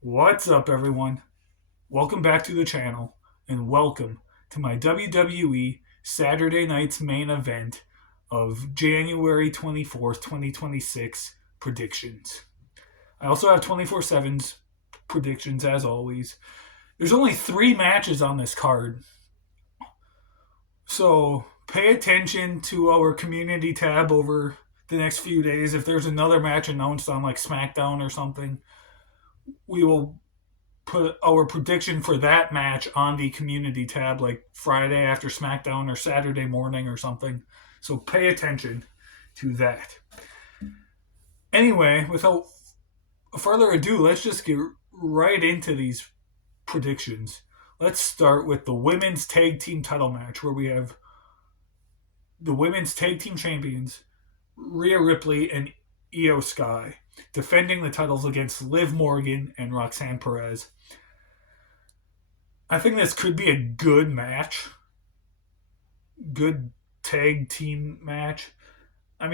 What's up, everyone? Welcome back to the channel, and welcome to my WWE Saturday night's main event of January 24th, 2026 predictions. I also have 24/7's predictions, as always. There's only three matches on this card, so pay attention to our community tab over the next few days. If there's another match announced on like SmackDown or something, we will put our prediction for that match on the community tab like Friday after SmackDown or Saturday morning or something. So pay attention to that. Anyway, without further ado, let's just get right into these predictions. Let's start with the women's tag team title match where we have the women's tag team champions Rhea Ripley and Io Sky defending the titles against Liv Morgan and Roxanne Perez. I think this could be a good match, good tag team match. I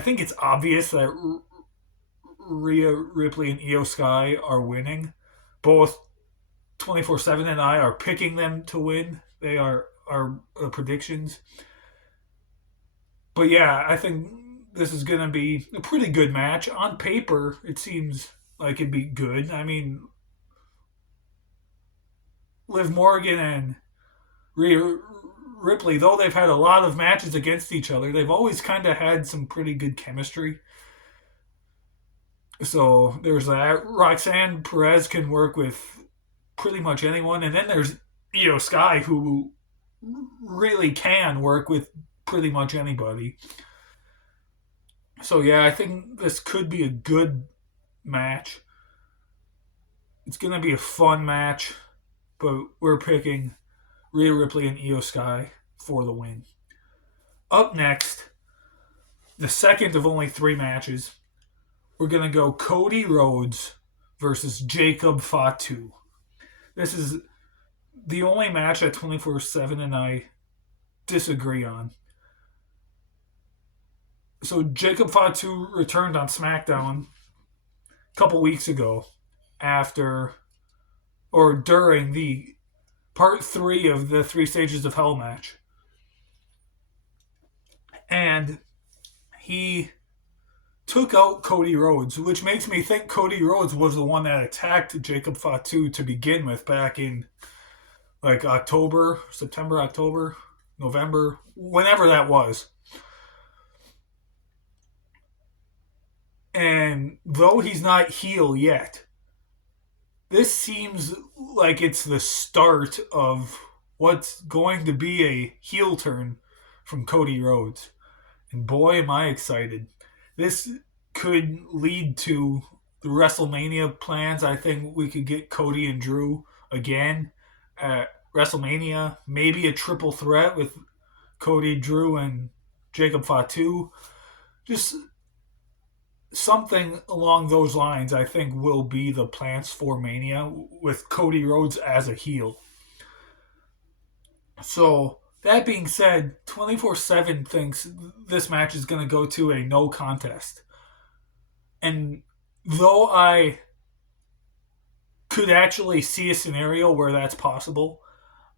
think it's obvious that Rhea Ripley and Io Sky are winning. Both 24/7 and I are picking them to win. They are our predictions. But yeah, I think this is going to be a pretty good match. On paper, it seems like it'd be good. Liv Morgan and Rhea Ripley, though they've had a lot of matches against each other, they've always kind of had some pretty good chemistry. So there's that. Roxanne Perez can work with pretty much anyone. And then there's Io Sky, who really can work with pretty much anybody. So yeah, I think this could be a good match. It's going to be a fun match, but we're picking Rhea Ripley and Io Sky for the win. Up next, the second of only three matches, we're going to go Cody Rhodes versus Jacob Fatu. This is the only match that 24/7 and I disagree on. So Jacob Fatu returned on SmackDown a couple weeks ago after or during the part 3 of the 3 Stages of Hell match. And he took out Cody Rhodes, which makes me think Cody Rhodes was the one that attacked Jacob Fatu to begin with back in like October, September, October, November, whenever that was. And though he's not heel yet, this seems like it's the start of what's going to be a heel turn from Cody Rhodes. And boy, am I excited. This could lead to the WrestleMania plans. I think we could get Cody and Drew again at WrestleMania. Maybe a triple threat with Cody, Drew, and Jacob Fatu. Just something along those lines, I think, will be the plans for Mania with Cody Rhodes as a heel. So, that being said, 24/7 thinks this match is going to go to a no contest. And though I could actually see a scenario where that's possible,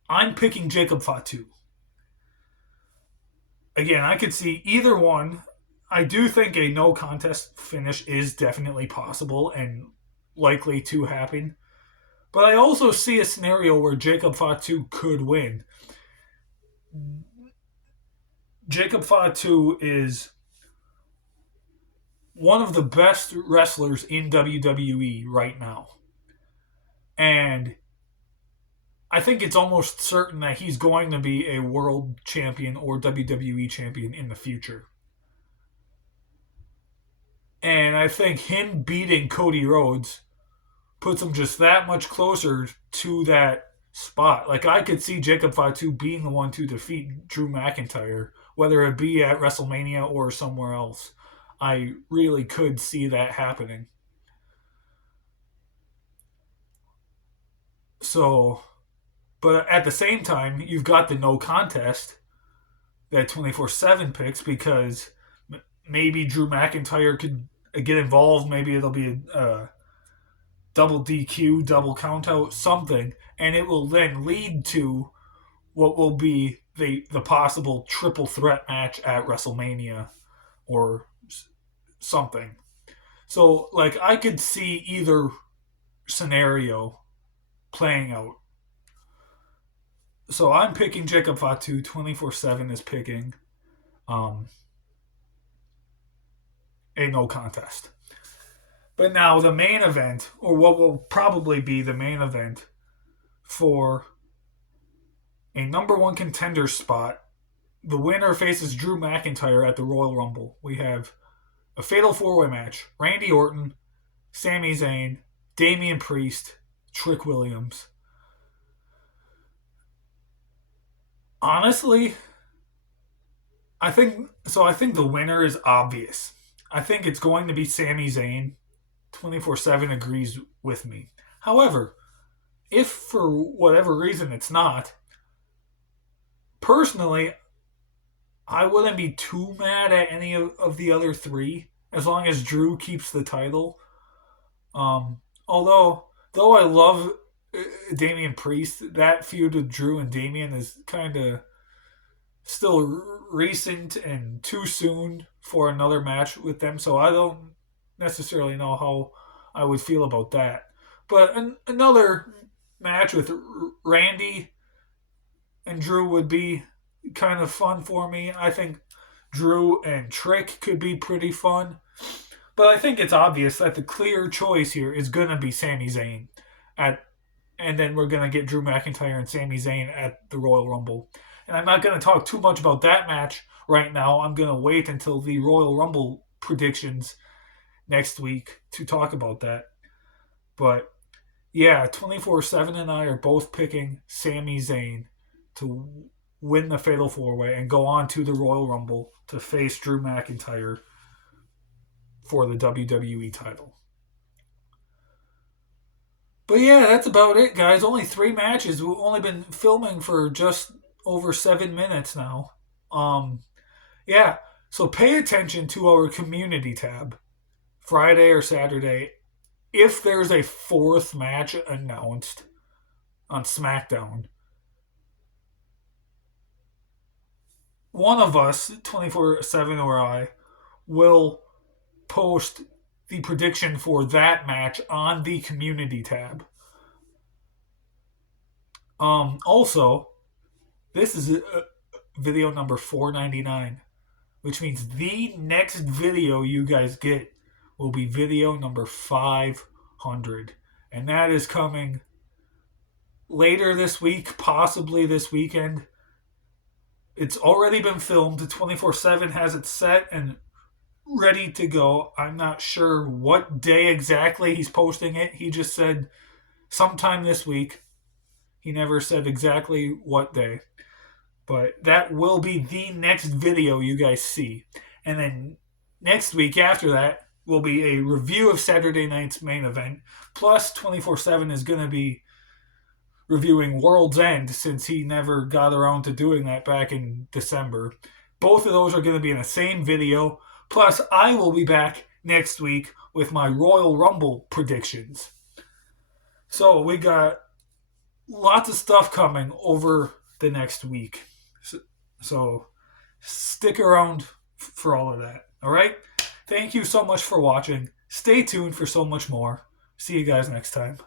I'm picking Jacob Fatu. Again, I could see either one. I do think a no contest finish is definitely possible and likely to happen. But I also see a scenario where Jacob Fatu could win. Jacob Fatu is one of the best wrestlers in WWE right now. And I think it's almost certain that he's going to be a world champion or WWE champion in the future. And I think him beating Cody Rhodes puts him just that much closer to that spot. Like, I could see Jacob Fatu being the one to defeat Drew McIntyre, whether it be at WrestleMania or somewhere else. I really could see that happening. So, but at the same time, you've got the no contest that 24/7 picks because maybe Drew McIntyre could get involved. Maybe it'll be a double DQ, double count out, something, and it will then lead to what will be the possible triple threat match at WrestleMania or something. So, like, I could see either scenario playing out. So I'm picking Jacob Fatu. 24/7 is picking um, a no contest. But now the main event, or what will probably be the main event for a number one contender spot, the winner faces Drew McIntyre at the Royal Rumble. We have a fatal four-way match: Randy Orton, Sami Zayn, Damian Priest, Trick Williams. Honestly, I think so. I think the winner is obvious. I think it's going to be Sami Zayn. 24/7 agrees with me. However, if for whatever reason it's not, personally, I wouldn't be too mad at any of the other three as long as Drew keeps the title. Though I love Damian Priest, that feud with Drew and Damian is kind of still recent and too soon for another match with them. So I don't necessarily know how I would feel about that. But another match with Randy and Drew would be kind of fun for me. I think Drew and Trick could be pretty fun. But I think it's obvious that the clear choice here is going to be Sami Zayn. And then we're going to get Drew McIntyre and Sami Zayn at the Royal Rumble. And I'm not going to talk too much about that match right now. I'm going to wait until the Royal Rumble predictions next week to talk about that. But yeah, 24/7 and I are both picking Sami Zayn to win the Fatal 4-Way and go on to the Royal Rumble to face Drew McIntyre for the WWE title. But yeah, that's about it, guys. Only 3 matches. We've only been filming for just over 7 minutes now. Yeah, so pay attention to our community tab, Friday or Saturday, if there's a 4th match announced on SmackDown. One of us, 24/7 or I, will post the prediction for that match on the community tab. Also, this is video number 499, which means the next video you guys get will be video number 500. And that is coming later this week, possibly this weekend. It's already been filmed. 24/7 has it set and ready to go. I'm not sure what day exactly he's posting it. He just said sometime this week. He never said exactly what day. But that will be the next video you guys see. And then next week after that will be a review of Saturday night's main event. Plus 24/7 is going to be reviewing World's End since he never got around to doing that back in December. Both of those are going to be in the same video. Plus, I will be back next week with my Royal Rumble predictions. So we got lots of stuff coming over the next week. So stick around for all of that. All right? Thank you so much for watching. Stay tuned for so much more. See you guys next time.